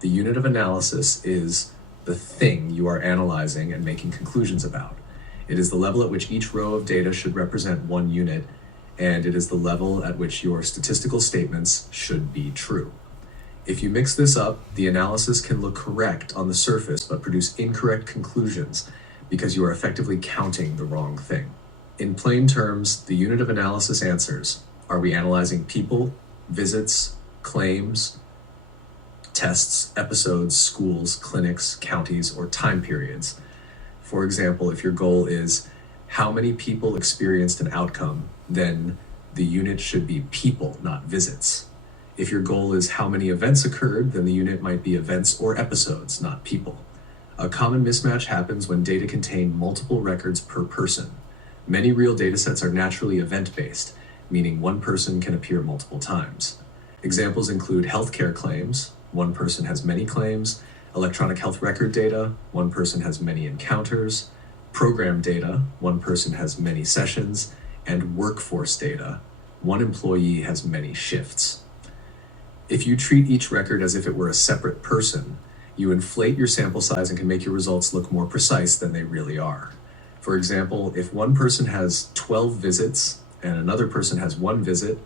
The unit of analysis is the thing you are analyzing and making conclusions about. It is the level at which each row of data should represent one unit, and it is the level at which your statistical statements should be true. If you mix this up, the analysis can look correct on the surface but produce incorrect conclusions because you are effectively counting the wrong thing. In plain terms, the unit of analysis answers: are we analyzing people, visits, claims, tests, episodes, schools, clinics, counties, or time periods? For example, if your goal is how many people experienced an outcome, then the unit should be people, not visits. If your goal is how many events occurred, then the unit might be events or episodes, not people. A common mismatch happens when data contain multiple records per person. Many real datasets are naturally event-based, meaning one person can appear multiple times. Examples include healthcare claims: one person has many claims; electronic health record data: one person has many encounters; program data: one person has many sessions; and workforce data: one employee has many shifts. If you treat each record as if it were a separate person, you inflate your sample size and can make your results look more precise than they really are. For example, if one person has 12 visits and another person has 1 visit,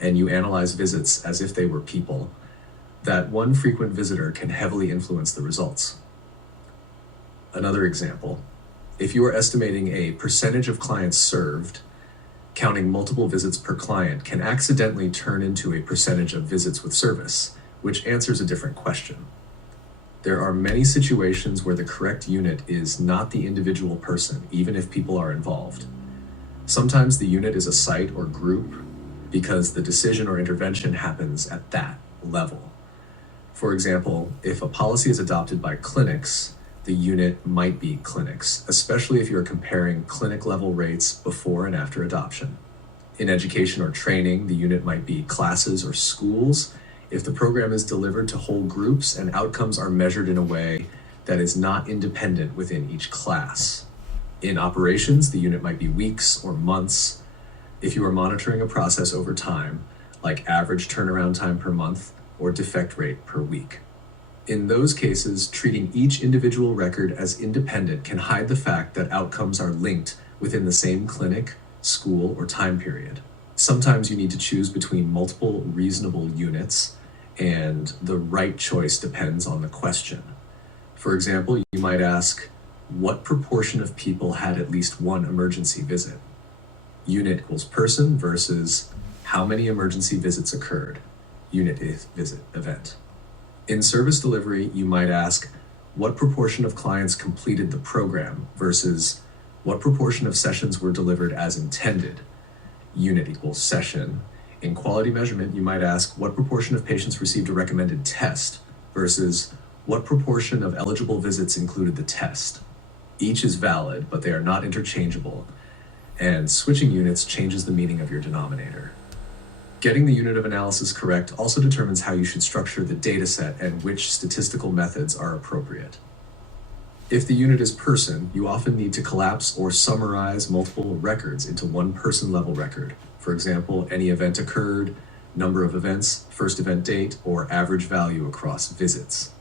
and you analyze visits as if they were people, that one frequent visitor can heavily influence the results. Another example, if you are estimating a percentage of clients served, counting multiple visits per client can accidentally turn into a percentage of visits with service, which answers a different question. There are many situations where the correct unit is not the individual person, even if people are involved. Sometimes the unit is a site or group because the decision or intervention happens at that level. For example, if a policy is adopted by clinics, the unit might be clinics, especially if you're comparing clinic level rates before and after adoption. In education or training, the unit might be classes or schools if the program is delivered to whole groups and outcomes are measured in a way that is not independent within each class. In operations, the unit might be weeks or months if you are monitoring a process over time, like average turnaround time per month or defect rate per week. In those cases, treating each individual record as independent can hide the fact that outcomes are linked within the same clinic, school, or time period. Sometimes you need to choose between multiple reasonable units, and the right choice depends on the question. For example, you might ask, what proportion of people had at least one emergency visit? Unit equals person versus how many emergency visits occurred. Unit is visit, event. In service delivery, you might ask, what proportion of clients completed the program versus what proportion of sessions were delivered as intended? Unit equals session. In quality measurement, you might ask, what proportion of patients received a recommended test versus what proportion of eligible visits included the test? Each is valid, but they are not interchangeable, and switching units changes the meaning of your denominator. Getting the unit of analysis correct also determines how you should structure the data set and which statistical methods are appropriate. If the unit is person, you often need to collapse or summarize multiple records into one person-level record. For example, any event occurred, number of events, first event date, or average value across visits.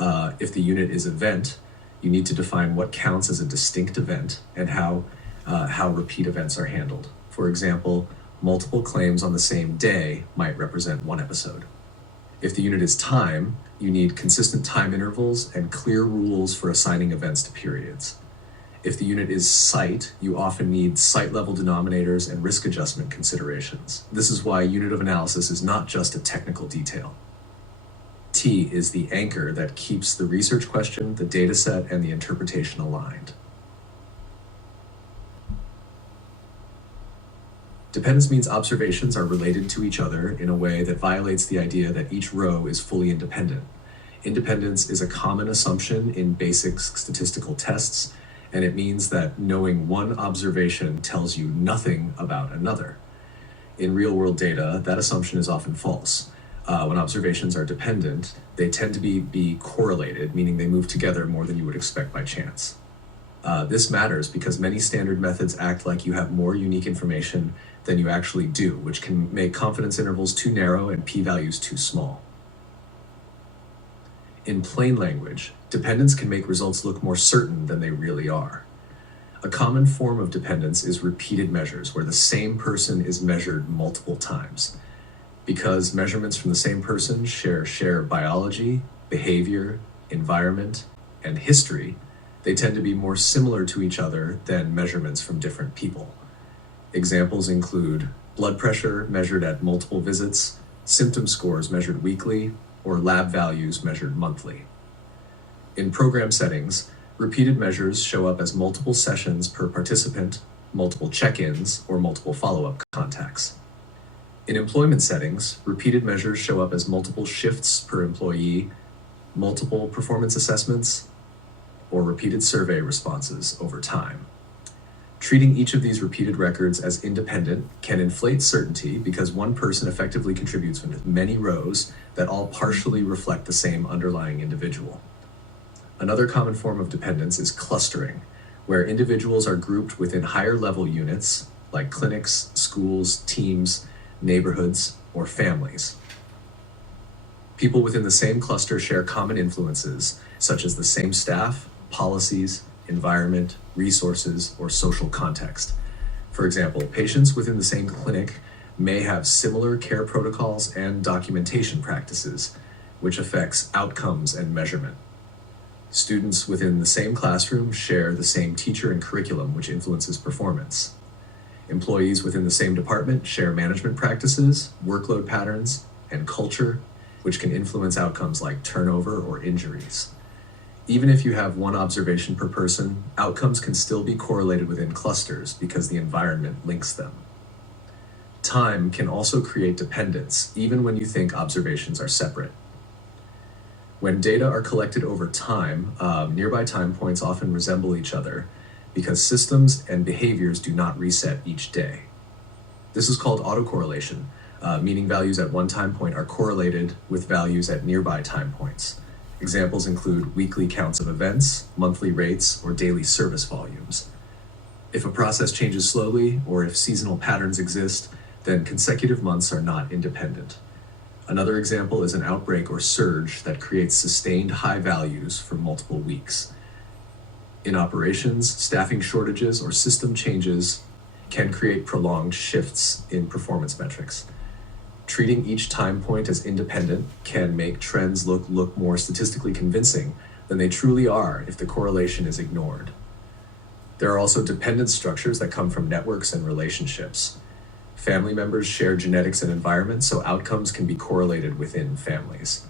If the unit is event, you need to define what counts as a distinct event and how repeat events are handled. For example, multiple claims on the same day might represent one episode. If the unit is time, you need consistent time intervals and clear rules for assigning events to periods. If the unit is site, you often need site-level denominators and risk adjustment considerations. This is why unit of analysis is not just a technical detail. T is the anchor that keeps the research question, the data set, and the interpretation aligned. Dependence means observations are related to each other in a way that violates the idea that each row is fully independent. Independence is a common assumption in basic statistical tests, and it means that knowing one observation tells you nothing about another. In real-world data, that assumption is often false. When observations are dependent, they tend to be correlated, meaning they move together more than you would expect by chance. This matters because many standard methods act like you have more unique information than you actually do, which can make confidence intervals too narrow and p-values too small. In plain language, dependence can make results look more certain than they really are. A common form of dependence is repeated measures, where the same person is measured multiple times. Because measurements from the same person share biology, behavior, environment, and history, they tend to be more similar to each other than measurements from different people. Examples include blood pressure measured at multiple visits, symptom scores measured weekly, or lab values measured monthly. In program settings, repeated measures show up as multiple sessions per participant, multiple check-ins, or multiple follow-up contacts. In employment settings, repeated measures show up as multiple shifts per employee, multiple performance assessments, or repeated survey responses over time. Treating each of these repeated records as independent can inflate certainty because one person effectively contributes with many rows that all partially reflect the same underlying individual. Another common form of dependence is clustering, where individuals are grouped within higher level units like clinics, schools, teams, neighborhoods, or families. People within the same cluster share common influences, such as the same staff, policies, environment, resources, or social context. For example, patients within the same clinic may have similar care protocols and documentation practices, which affects outcomes and measurement. Students within the same classroom share the same teacher and curriculum, which influences performance. Employees within the same department share management practices, workload patterns, and culture, which can influence outcomes like turnover or injuries. Even if you have one observation per person, outcomes can still be correlated within clusters because the environment links them. Time can also create dependence, even when you think observations are separate. When data are collected over time, nearby time points often resemble each other because systems and behaviors do not reset each day. This is called autocorrelation, meaning values at one time point are correlated with values at nearby time points. Examples include weekly counts of events, monthly rates, or daily service volumes. If a process changes slowly, or if seasonal patterns exist, then consecutive months are not independent. Another example is an outbreak or surge that creates sustained high values for multiple weeks. In operations, staffing shortages or system changes can create prolonged shifts in performance metrics. Treating each time point as independent can make trends look more statistically convincing than they truly are if the correlation is ignored. There are also dependence structures that come from networks and relationships. Family members share genetics and environment, so outcomes can be correlated within families.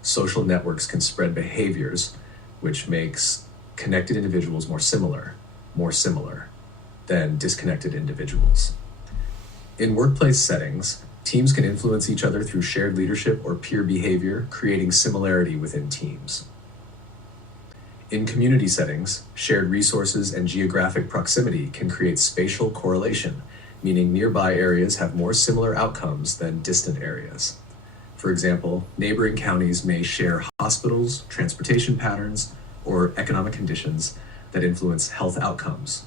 Social networks can spread behaviors, which makes connected individuals more similar than disconnected individuals. In workplace settings, teams can influence each other through shared leadership or peer behavior, creating similarity within teams. In community settings, shared resources and geographic proximity can create spatial correlation, meaning nearby areas have more similar outcomes than distant areas. For example, neighboring counties may share hospitals, transportation patterns, or economic conditions that influence health outcomes,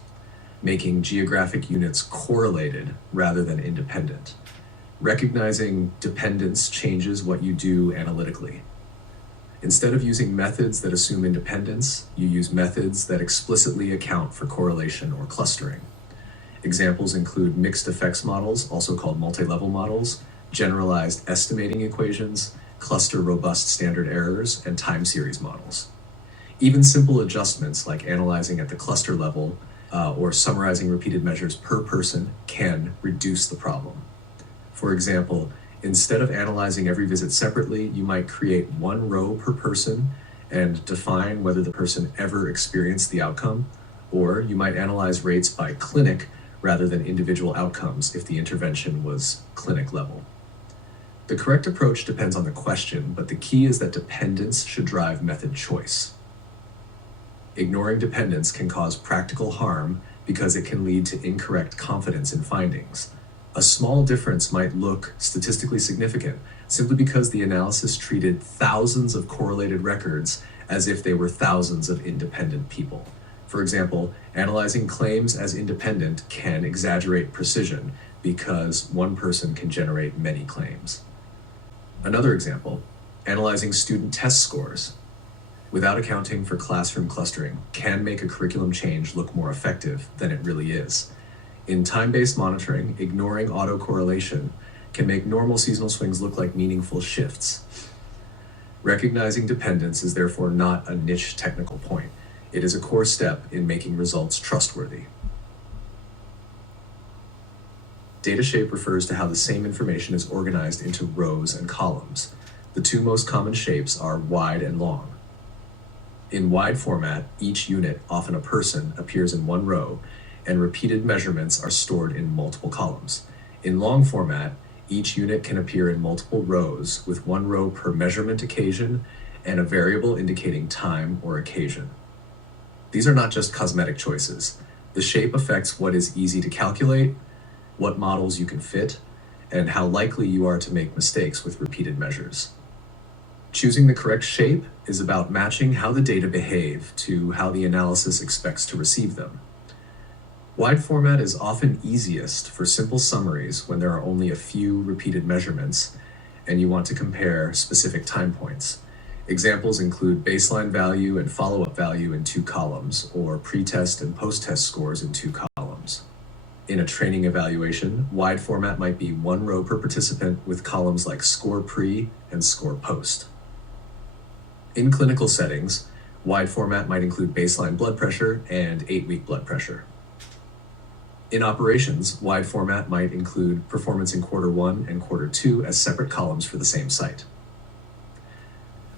making geographic units correlated rather than independent. Recognizing dependence changes what you do analytically. Instead of using methods that assume independence, you use methods that explicitly account for correlation or clustering. Examples include mixed effects models, also called multi-level models, generalized estimating equations, cluster robust standard errors, and time series models. Even simple adjustments like analyzing at the cluster level or summarizing repeated measures per person can reduce the problem. For example, instead of analyzing every visit separately, you might create one row per person and define whether the person ever experienced the outcome, or you might analyze rates by clinic rather than individual outcomes if the intervention was clinic level. The correct approach depends on the question, but the key is that dependence should drive method choice. Ignoring dependence can cause practical harm because it can lead to incorrect confidence in findings. A small difference might look statistically significant simply because the analysis treated thousands of correlated records as if they were thousands of independent people. For example, analyzing claims as independent can exaggerate precision because one person can generate many claims. Another example, analyzing student test scores without accounting for classroom clustering, can make a curriculum change look more effective than it really is. In time-based monitoring, ignoring autocorrelation can make normal seasonal swings look like meaningful shifts. Recognizing dependence is therefore not a niche technical point. It is a core step in making results trustworthy. Data shape refers to how the same information is organized into rows and columns. The two most common shapes are wide and long. In wide format, each unit, often a person, appears in one row, and repeated measurements are stored in multiple columns. In long format, each unit can appear in multiple rows, with one row per measurement occasion and a variable indicating time or occasion. These are not just cosmetic choices. The shape affects what is easy to calculate, what models you can fit, and how likely you are to make mistakes with repeated measures. Choosing the correct shape is about matching how the data behave to how the analysis expects to receive them. Wide format is often easiest for simple summaries when there are only a few repeated measurements and you want to compare specific time points. Examples include baseline value and follow-up value in 2 columns, or pre-test and post-test scores in 2 columns. In a training evaluation, wide format might be 1 row per participant with columns like score pre and score post. In clinical settings, wide format might include baseline blood pressure and 8-week blood pressure. In operations, wide format might include performance in quarter 1 and quarter 2 as separate columns for the same site.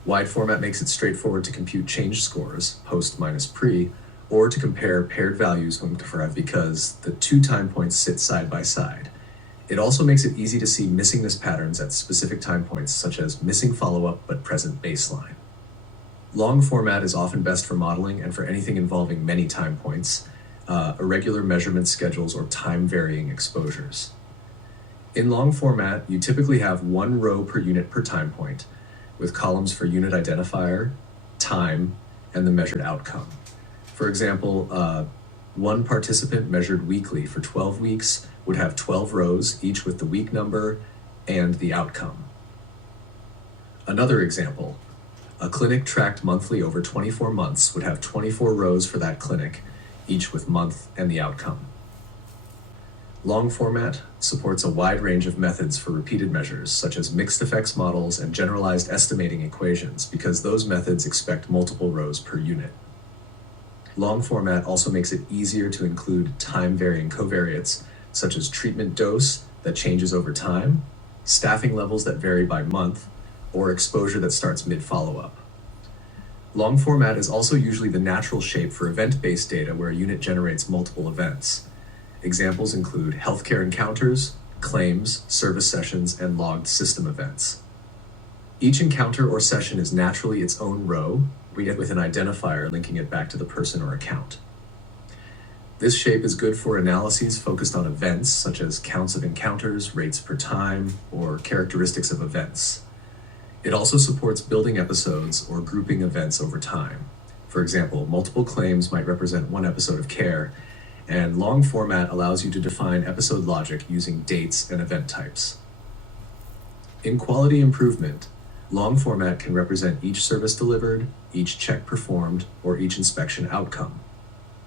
Wide format makes it straightforward to compute change scores, post minus pre, or to compare paired values when derived because the 2 time points sit side by side. It also makes it easy to see missingness patterns at specific time points, such as missing follow-up but present baseline. Long format is often best for modeling and for anything involving many time points, irregular measurement schedules, or time-varying exposures. In long format, you typically have 1 row per unit per time point, with columns for unit identifier, time, and the measured outcome. For example, one participant measured weekly for 12 weeks would have 12 rows, each with the week number and the outcome. Another example, a clinic tracked monthly over 24 months would have 24 rows for that clinic, each with month and the outcome. Long format supports a wide range of methods for repeated measures, such as mixed effects models and generalized estimating equations, because those methods expect multiple rows per unit. Long format also makes it easier to include time-varying covariates, such as treatment dose that changes over time, staffing levels that vary by month, or exposure that starts mid-follow-up. Long format is also usually the natural shape for event-based data where a unit generates multiple events. Examples include healthcare encounters, claims, service sessions, and logged system events. Each encounter or session is naturally its own row, with an identifier linking it back to the person or account. This shape is good for analyses focused on events, such as counts of encounters, rates per time, or characteristics of events. It also supports building episodes or grouping events over time. For example, multiple claims might represent 1 episode of care, and long format allows you to define episode logic using dates and event types. In quality improvement, long format can represent each service delivered, each check performed, or each inspection outcome.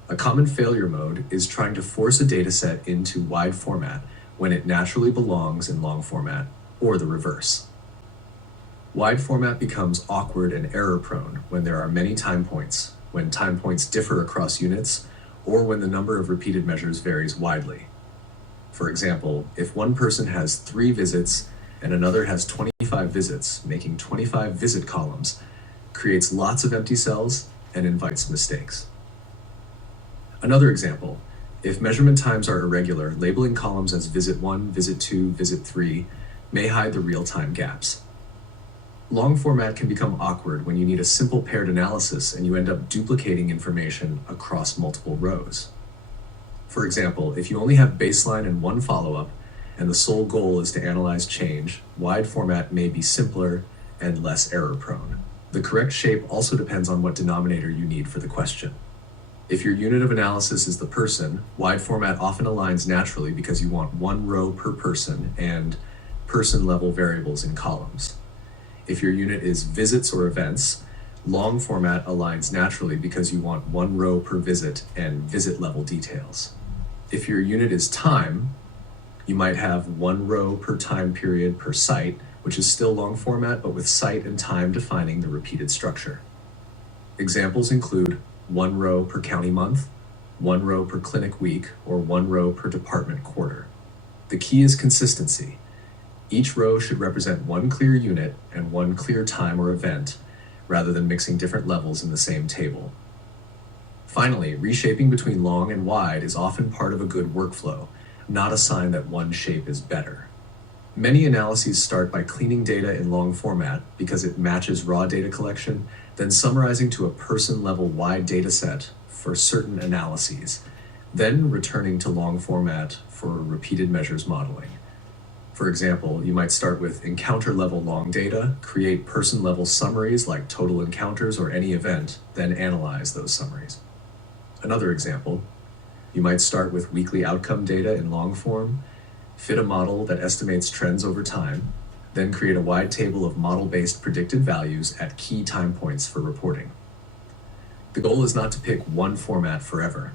A common failure mode is trying to force a dataset into wide format when it naturally belongs in long format, or the reverse. Wide format becomes awkward and error-prone when there are many time points, when time points differ across units, or when the number of repeated measures varies widely. For example, if one person has 3 visits and another has 25 visits, making 25 visit columns creates lots of empty cells and invites mistakes. Another example, if measurement times are irregular, labeling columns as visit 1, visit 2, visit 3 may hide the real-time gaps. Long format can become awkward when you need a simple paired analysis and you end up duplicating information across multiple rows. For example, if you only have baseline and 1 follow-up, and the sole goal is to analyze change, wide format may be simpler and less error-prone. The correct shape also depends on what denominator you need for the question. If your unit of analysis is the person, wide format often aligns naturally because you want 1 row per person and person-level variables in columns. If your unit is visits or events, Long format aligns naturally because you want one row per visit and visit level details. If your unit is time, you might have one row per time period per site, which is still long format, but with site and time defining the repeated structure. Examples include one row per county month, one row per clinic week, or one row per department quarter. The key is consistency. Each row should represent one clear unit and one clear time or event, rather than mixing different levels in the same table. Finally, reshaping between long and wide is often part of a good workflow, not a sign that one shape is better. Many analyses start by cleaning data in long format because it matches raw data collection, then summarizing to a person-level wide data set for certain analyses, then returning to long format for repeated measures modeling. For example, you might start with encounter-level long data, create person-level summaries like total encounters or any event, then analyze those summaries. Another example, you might start with weekly outcome data in long form, fit a model that estimates trends over time, then create a wide table of model-based predicted values at key time points for reporting. The goal is not to pick one format forever.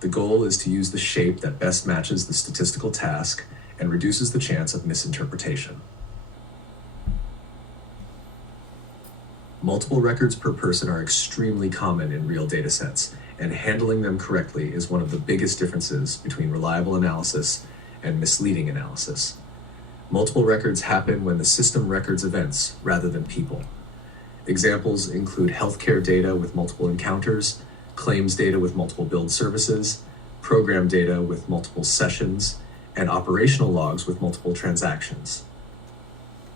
The goal is to use the shape that best matches the statistical task and reduces the chance of misinterpretation. Multiple records per person are extremely common in real data sets, and handling them correctly is one of the biggest differences between reliable analysis and misleading analysis. Multiple records happen when the system records events rather than people. Examples include healthcare data with multiple encounters, claims data with multiple billed services, program data with multiple sessions, and operational logs with multiple transactions.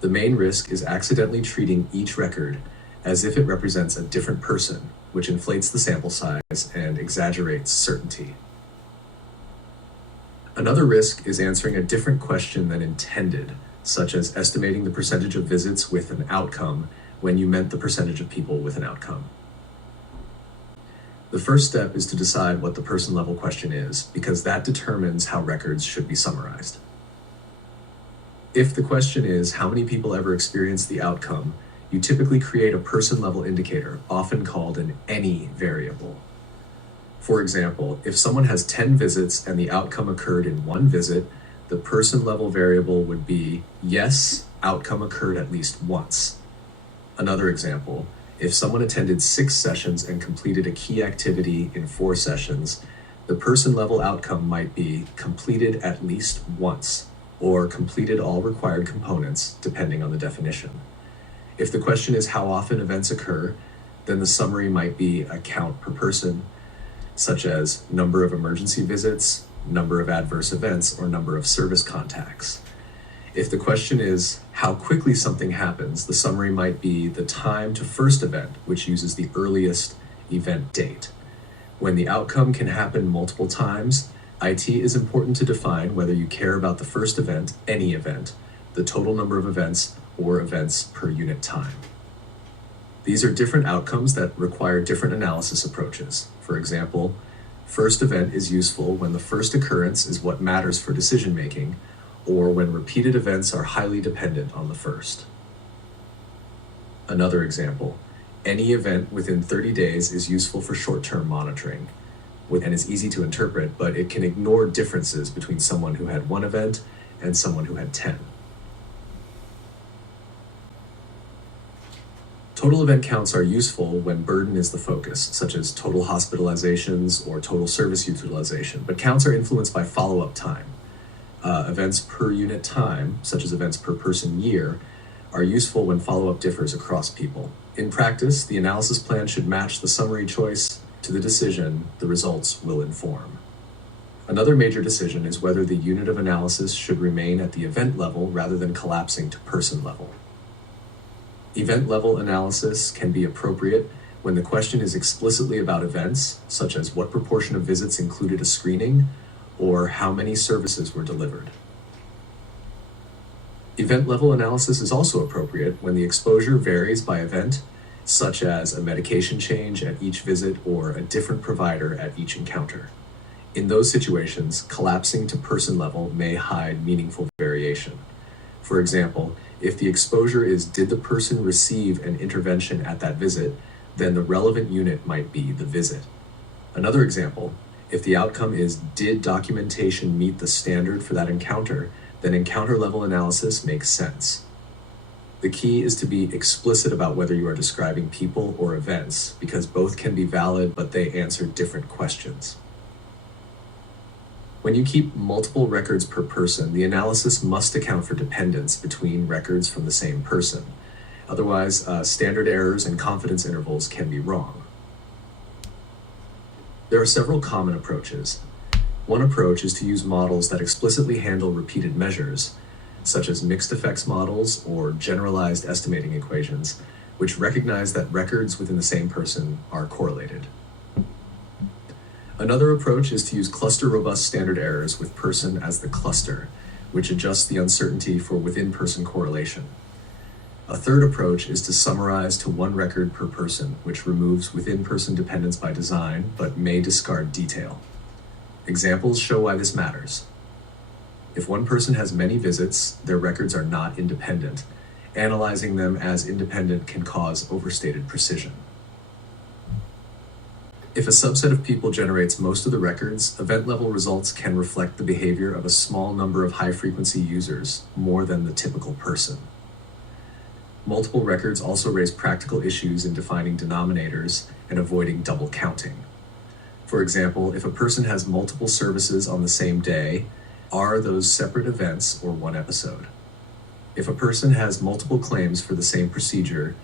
The main risk is accidentally treating each record as if it represents a different person, which inflates the sample size and exaggerates certainty. Another risk is answering a different question than intended, such as estimating the percentage of visits with an outcome when you meant the percentage of people with an outcome. The first step is to decide what the person-level question is, because that determines how records should be summarized. If the question is how many people ever experienced the outcome, you typically create a person-level indicator, often called an any variable. For example, if someone has 10 visits and the outcome occurred in one visit, the person-level variable would be yes, outcome occurred at least once. Another example, if someone attended 6 sessions and completed a key activity in 4 sessions, the person-level outcome might be completed at least once, or completed all required components, depending on the definition. If the question is how often events occur, then the summary might be a count per person, such as number of emergency visits, number of adverse events, or number of service contacts. If the question is how quickly something happens, the summary might be the time to first event, which uses the earliest event date. When the outcome can happen multiple times, IT is important to define whether you care about the first event, any event, the total number of events, or events per unit time. These are different outcomes that require different analysis approaches. For example, first event is useful when the first occurrence is what matters for decision making, or when repeated events are highly dependent on the first. Another example, any event within 30 days is useful for short-term monitoring, and is easy to interpret, but it can ignore differences between someone who had 1 event and someone who had 10. Total event counts are useful when burden is the focus, such as total hospitalizations or total service utilization, but counts are influenced by follow-up time. Events per unit time, such as events per person year, are useful when follow-up differs across people. In practice, the analysis plan should match the summary choice to the decision the results will inform. Another major decision is whether the unit of analysis should remain at the event level rather than collapsing to person level. Event-level analysis can be appropriate when the question is explicitly about events, such as what proportion of visits included a screening, or how many services were delivered. Event-level analysis is also appropriate when the exposure varies by event, such as a medication change at each visit or a different provider at each encounter. In those situations, collapsing to person level may hide meaningful variation. For example, if the exposure is did the person receive an intervention at that visit, then the relevant unit might be the visit. Another example, if the outcome is did documentation meet the standard for that encounter, then encounter level analysis makes sense. The key is to be explicit about whether you are describing people or events, because both can be valid, but they answer different questions. When you keep multiple records per person, the analysis must account for dependence between records from the same person. Otherwise, standard errors and confidence intervals can be wrong. There are several common approaches. One approach is to use models that explicitly handle repeated measures, such as mixed effects models or generalized estimating equations, which recognize that records within the same person are correlated. Another approach is to use cluster-robust standard errors with person as the cluster, which adjusts the uncertainty for within-person correlation. A third approach is to summarize to one record per person, which removes within-person dependence by design, but may discard detail. Examples show why this matters. If one person has many visits, their records are not independent. Analyzing them as independent can cause overstated precision. If a subset of people generates most of the records, event-level results can reflect the behavior of a small number of high-frequency users, more than the typical person. Multiple records also raise practical issues in defining denominators and avoiding double counting. For example, if a person has multiple services on the same day, are those separate events or one episode? If a person has multiple claims for the same procedure,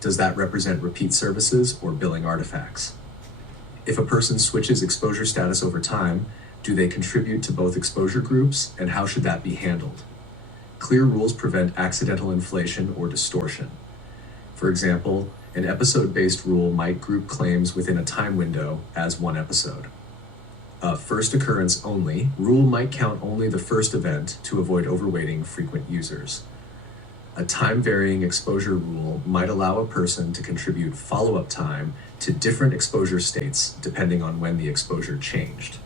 does that represent repeat services or billing artifacts? If a person switches exposure status over time, do they contribute to both exposure groups, and how should that be handled? Clear rules prevent accidental inflation or distortion. For example, an episode-based rule might group claims within a time window as one episode. A first occurrence only rule might count only the first event to avoid overweighting frequent users. A time-varying exposure rule might allow a person to contribute follow-up time to different exposure states depending on when the exposure changed.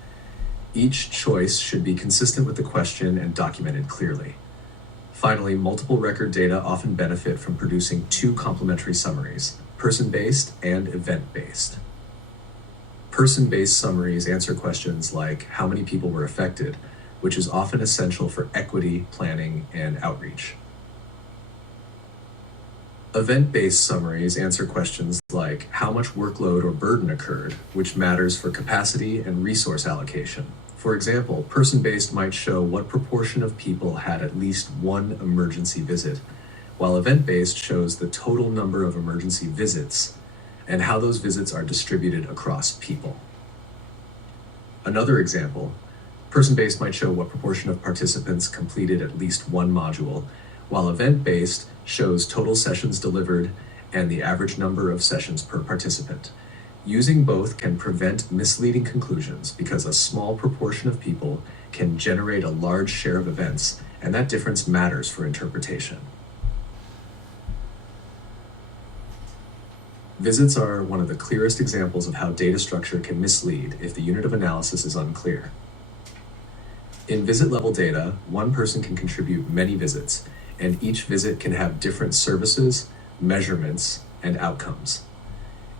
Each choice should be consistent with the question and documented clearly. Finally, multiple record data often benefit from producing two complementary summaries, person-based and event-based. Person-based summaries answer questions like how many people were affected, which is often essential for equity, planning, and outreach. Event-based summaries answer questions like how much workload or burden occurred, which matters for capacity and resource allocation. For example, person-based might show what proportion of people had at least one emergency visit, while event-based shows the total number of emergency visits and how those visits are distributed across people. Another example, person-based might show what proportion of participants completed at least one module, while event-based shows total sessions delivered and the average number of sessions per participant. Using both can prevent misleading conclusions because a small proportion of people can generate a large share of events, and that difference matters for interpretation. Visits are one of the clearest examples of how data structure can mislead if the unit of analysis is unclear. In visit-level data, one person can contribute many visits, and each visit can have different services, measurements, and outcomes.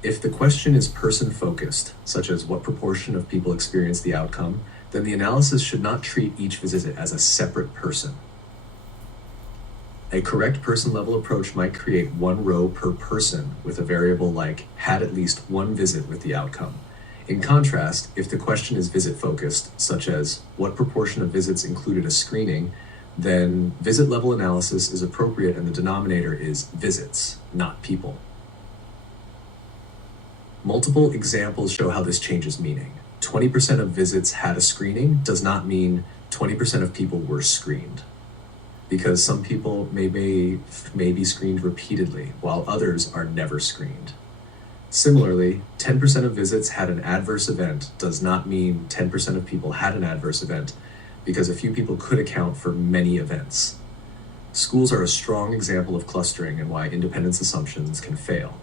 If the question is person-focused, such as what proportion of people experience the outcome, then the analysis should not treat each visit as a separate person. A correct person-level approach might create one row per person with a variable like had at least one visit with the outcome. In contrast, if the question is visit-focused, such as what proportion of visits included a screening, then visit-level analysis is appropriate and the denominator is visits, not people. Multiple examples show how this changes meaning. 20% of visits had a screening does not mean 20% of people were screened, because some people may be screened repeatedly, while others are never screened. Similarly, 10% of visits had an adverse event does not mean 10% of people had an adverse event, because a few people could account for many events. Schools are a strong example of clustering and why independence assumptions can fail.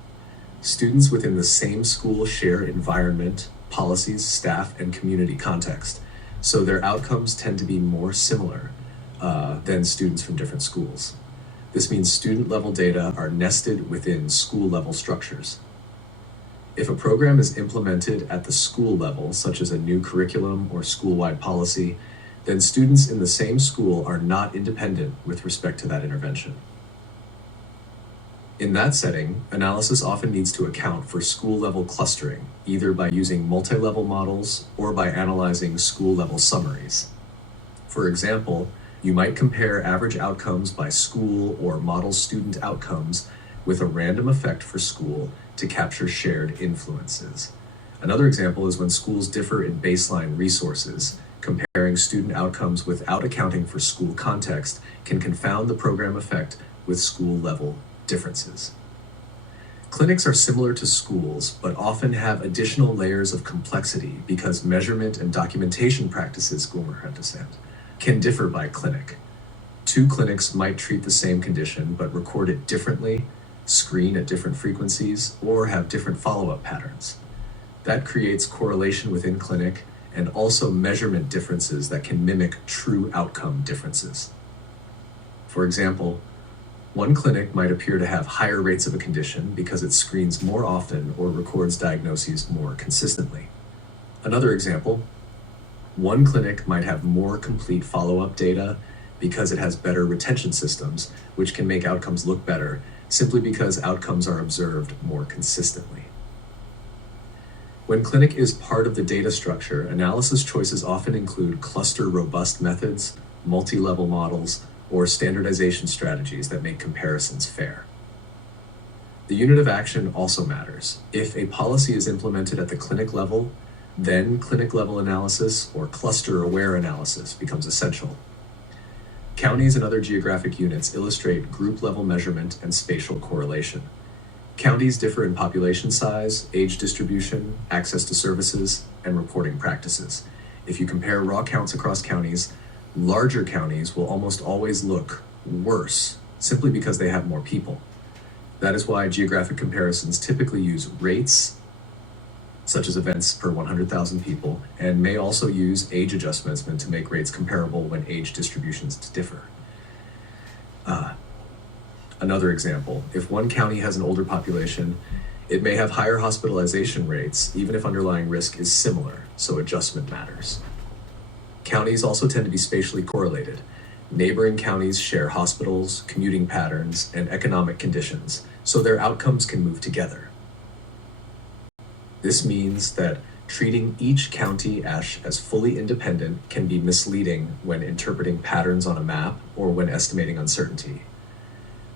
Students within the same school share environment, policies, staff, and community context, so their outcomes tend to be more similar than students from different schools. This means student-level data are nested within school-level structures. If a program is implemented at the school level, such as a new curriculum or school-wide policy, then students in the same school are not independent with respect to that intervention. In that setting, analysis often needs to account for school-level clustering, either by using multi-level models or by analyzing school-level summaries. For example, you might compare average outcomes by school or model student outcomes with a random effect for school to capture shared influences. Another example is when schools differ in baseline resources. Comparing student outcomes without accounting for school context can confound the program effect with school-level differences. Clinics are similar to schools, but often have additional layers of complexity because measurement and documentation practices can differ by clinic. Two clinics might treat the same condition but record it differently, screen at different frequencies, or have different follow-up patterns. That creates correlation within clinic and also measurement differences that can mimic true outcome differences. For example, one clinic might appear to have higher rates of a condition because it screens more often or records diagnoses more consistently. Another example, one clinic might have more complete follow-up data because it has better retention systems, which can make outcomes look better simply because outcomes are observed more consistently. When clinic is part of the data structure, analysis choices often include cluster-robust methods, multi-level models, or standardization strategies that make comparisons fair. The unit of action also matters. If a policy is implemented at the clinic level, then clinic-level analysis or cluster-aware analysis becomes essential. Counties and other geographic units illustrate group-level measurement and spatial correlation. Counties differ in population size, age distribution, access to services, and reporting practices. If you compare raw counts across counties, larger counties will almost always look worse simply because they have more people. That is why geographic comparisons typically use rates, such as events per 100,000 people, and may also use age adjustments to make rates comparable when age distributions differ. Another example, if one county has an older population, it may have higher hospitalization rates, even if underlying risk is similar, so adjustment matters. Counties also tend to be spatially correlated. Neighboring counties share hospitals, commuting patterns, and economic conditions, so their outcomes can move together. This means that treating each county as fully independent can be misleading when interpreting patterns on a map or when estimating uncertainty.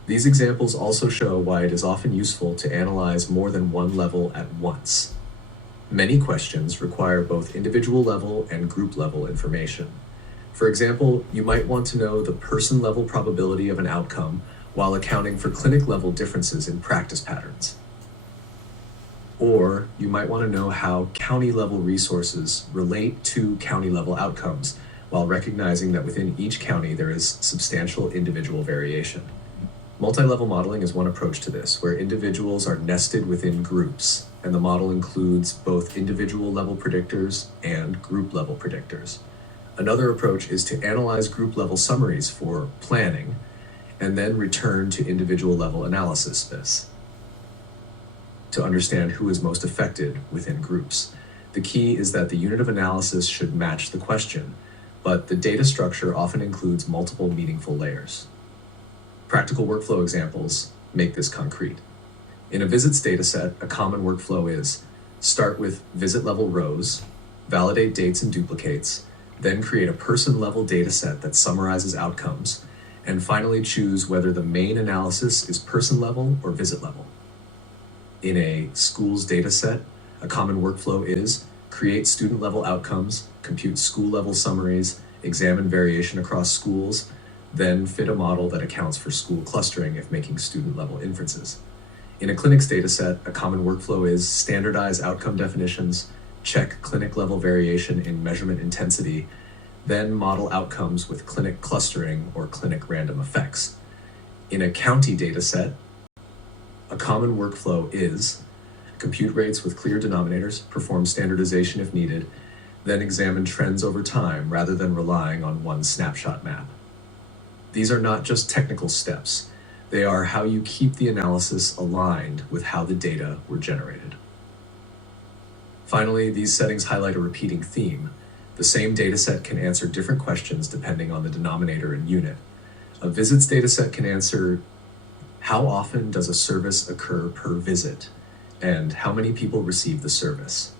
These examples also show why it is often useful to analyze more than one level at once. Many questions require both individual level and group level information. For example, you might want to know the person level probability of an outcome while accounting for clinic level differences in practice patterns. Or you might want to know how county level resources relate to county level outcomes while recognizing that within each county there is substantial individual variation. Multi-level modeling is one approach to this, where individuals are nested within groups, and the model includes both individual level predictors and group level predictors. Another approach is to analyze group level summaries for planning, and then return to individual level analysis to understand who is most affected within groups. The key is that the unit of analysis should match the question, but the data structure often includes multiple meaningful layers. Practical workflow examples make this concrete. In a visits dataset, a common workflow is start with visit level rows, validate dates and duplicates, then create a person level dataset that summarizes outcomes, and finally choose whether the main analysis is person level or visit level. In a schools dataset, a common workflow is create student level outcomes, compute school level summaries, examine variation across schools, then fit a model that accounts for school clustering if making student level inferences. In a clinics dataset, a common workflow is standardize outcome definitions, check clinic level variation in measurement intensity, then model outcomes with clinic clustering or clinic random effects. In a county dataset, a common workflow is compute rates with clear denominators, perform standardization if needed, then examine trends over time rather than relying on one snapshot map. These are not just technical steps. They are how you keep the analysis aligned with how the data were generated. Finally, these settings highlight a repeating theme. The same dataset can answer different questions depending on the denominator and unit. A visits dataset can answer, how often does a service occur per visit? And how many people receive the service?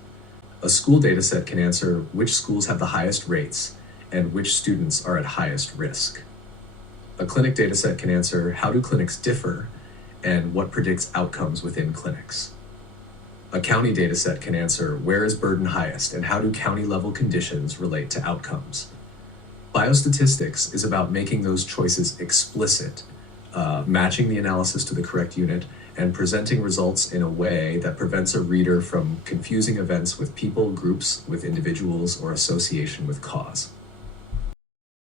A school dataset can answer which schools have the highest rates and which students are at highest risk. A clinic dataset can answer how do clinics differ and what predicts outcomes within clinics. A county dataset can answer where is burden highest and how do county level conditions relate to outcomes. Biostatistics is about making those choices explicit, matching the analysis to the correct unit, and presenting results in a way that prevents a reader from confusing events with people, groups, with individuals, or association with cause.